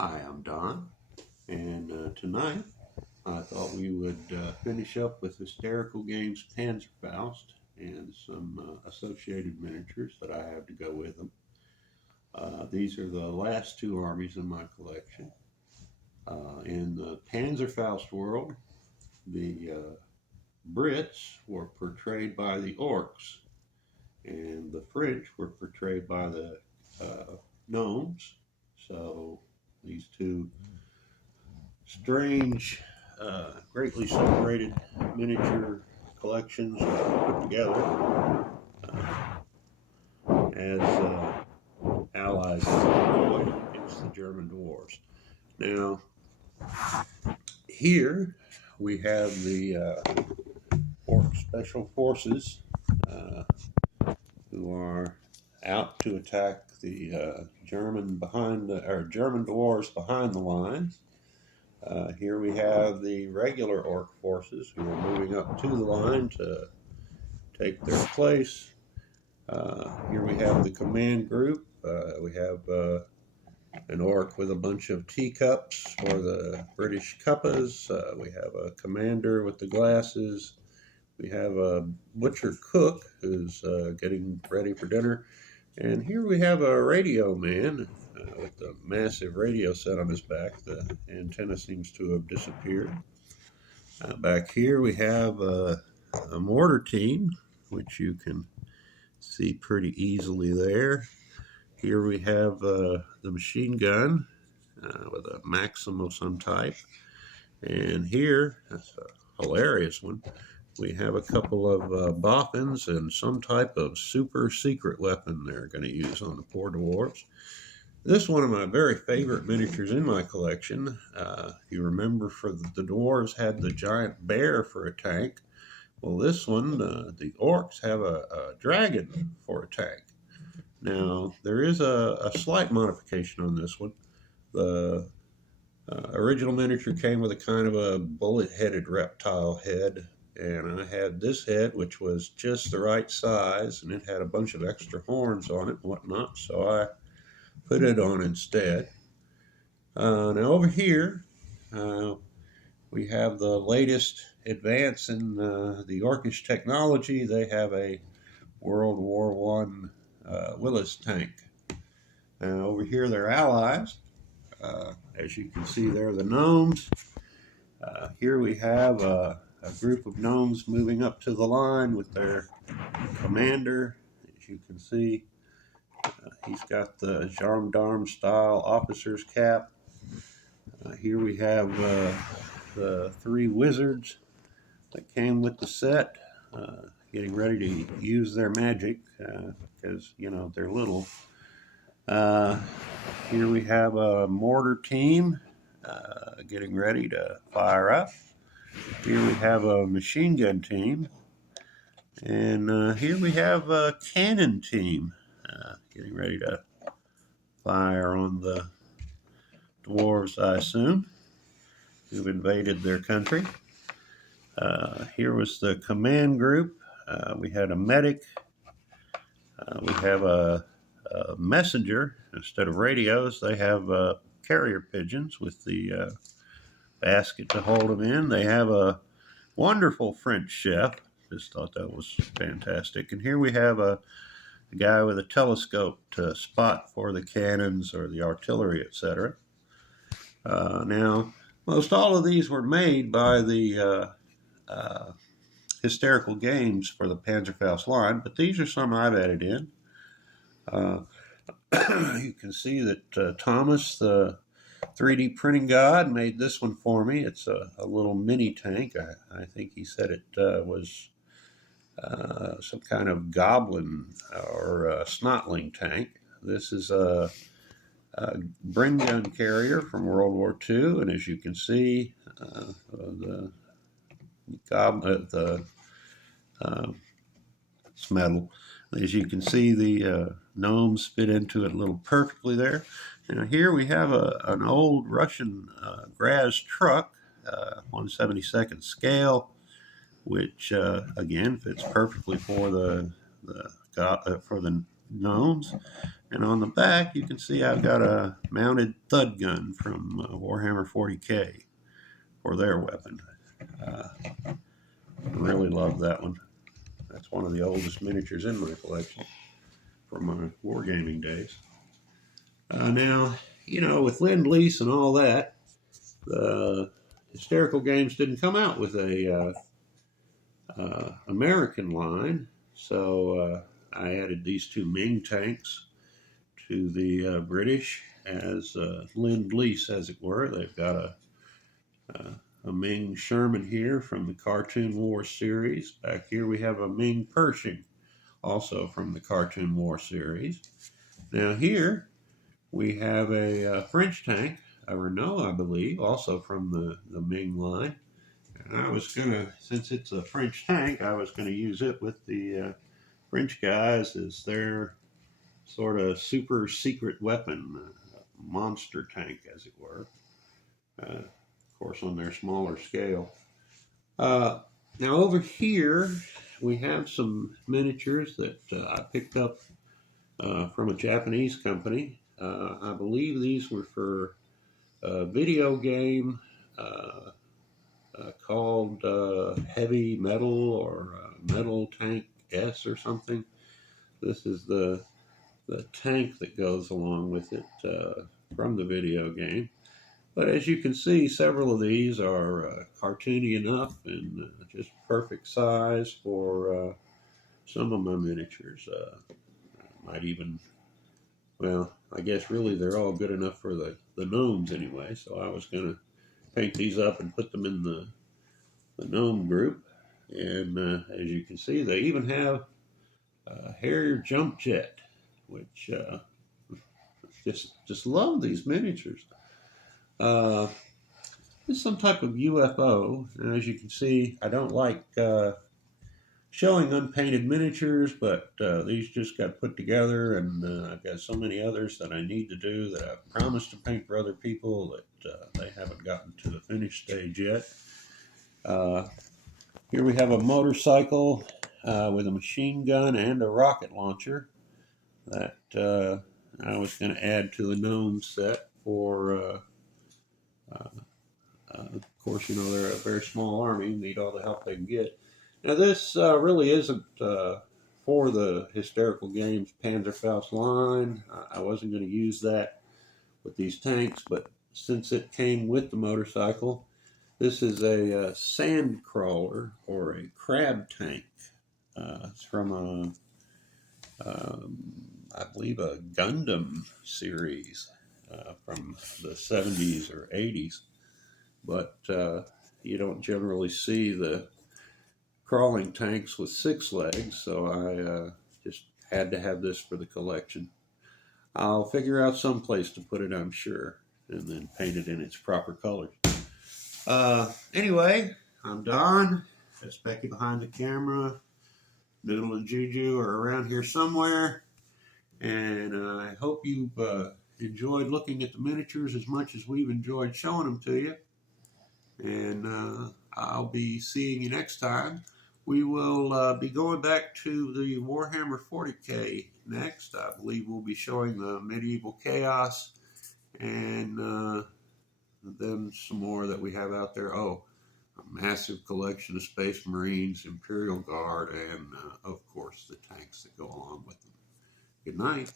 Hi, I'm Don, and tonight I thought we would finish up with Hysterical Games Panzerfaust and some associated miniatures that I have to go with them. These are the last two armies in my collection. In the Panzerfaust world, the Brits were portrayed by the Orcs, and the French were portrayed by the Gnomes. So these two strange, greatly separated miniature collections put together as allies against the German dwarves. Now, here we have the Orc Special Forces uh, who are out to attack the German dwarves behind the lines. Here we have the regular orc forces who are moving up to the line to take their place. Here we have the command group. We have an orc with a bunch of teacups for the British cuppas. We have a commander with the glasses. We have a butcher cook who's getting ready for dinner. And here we have a radio man with a massive radio set on his back. The antenna seems to have disappeared. Back here we have a mortar team, which you can see pretty easily there. Here we have the machine gun with a Maxim of some type. And here, that's a hilarious one, we have a couple of boffins and some type of super secret weapon they're going to use on the poor dwarves. This is one of my very favorite miniatures in my collection. You remember the dwarves had the giant bear for a tank. Well, this one, the orcs have a dragon for a tank. Now, there is a slight modification on this one. The original miniature came with a kind of a bullet-headed reptile head, and I had this head, which was just the right size, and it had a bunch of extra horns on it and whatnot, so I put it on instead. Now over here, we have the latest advance in the Orcish technology. They have a World War I Willis tank. Now over here, they're allies. As you can see, they're the gnomes. Here we have a group of gnomes moving up to the line with their commander. As you can see, he's got the gendarme style officer's cap. Here we have the three wizards that came with the set, getting ready to use their magic because, you know, they're little. Here we have a mortar team getting ready to fire up. Here we have a machine gun team. And here we have a cannon team getting ready to fire on the dwarves, I assume, who've invaded their country. Here was the command group. We had a medic. We have a messenger. Instead of radios, they have carrier pigeons with the basket to hold them in. They have a wonderful French chef. Just thought that was fantastic. And here we have a guy with a telescope to spot for the cannons or the artillery, etc. Now, most all of these were made by the Hysterical Games for the Panzerfaust line, but these are some I've added in. You can see that Thomas, the 3D printing god, made this one for me. It's a little mini tank. I think he said it was some kind of goblin or snotling tank. This is a Bren gun carrier from World War II, and as you can see, it's metal. As you can see, the gnomes fit into it a little perfectly there. Now here we have an old Russian Graz truck, 1/72nd scale, which again fits perfectly for the gnomes. And on the back, you can see I've got a mounted thud gun from Warhammer 40K for their weapon. I really love that one. That's one of the oldest miniatures in my collection from my wargaming days. Now, you know, with Lend-Lease and all that, the Hysterical Games didn't come out with a American line, so I added these two Ming tanks to the British as Lend-Lease, as it were. They've got a Ming Sherman here from the Cartoon War series. Back here we have a Ming Pershing, also from the Cartoon War series. Now here we have a French tank, a Renault, I believe, also from the Ming line. And I was going to, since it's a French tank, I was going to use it with the French guys as their sort of super secret weapon, monster tank, as it were. Of course, on their smaller scale. Now over here, we have some miniatures that I picked up from a Japanese company. I believe these were for a video game called Heavy Metal or Metal Tank S or something. This is the tank that goes along with it from the video game. But as you can see, several of these are cartoony enough and just perfect size for some of my miniatures. Might even, well, I guess really they're all good enough for the gnomes anyway. So I was going to paint these up and put them in the gnome group. And as you can see, they even have a Harrier jump jet, which just love these miniatures. This is some type of UFO, and as you can see, I don't like showing unpainted miniatures, but these just got put together, and I've got so many others that I need to do that I've promised to paint for other people that they haven't gotten to the finish stage yet. Here we have a motorcycle with a machine gun and a rocket launcher that I was going to add to the gnome set for, of course, you know, they're a very small army, need all the help they can get. Now this really isn't for the Hysterical Games Panzerfaust line. I wasn't going to use that with these tanks, but since it came with the motorcycle, this is a sand crawler or a crab tank. It's from I believe a Gundam series from the 70s or 80s, but you don't generally see the crawling tanks with 6 legs, so I just had to have this for the collection. I'll figure out some place to put it, I'm sure, and then paint it in its proper colors. Anyway, I'm Don. That's Becky behind the camera. Noodle and Juju are around here somewhere. And I hope you've enjoyed looking at the miniatures as much as we've enjoyed showing them to you. And I'll be seeing you next time. We will be going back to the Warhammer 40K next. I believe we'll be showing the Medieval Chaos and then some more that we have out there. Oh, a massive collection of Space Marines, Imperial Guard, and of course the tanks that go along with them. Good night.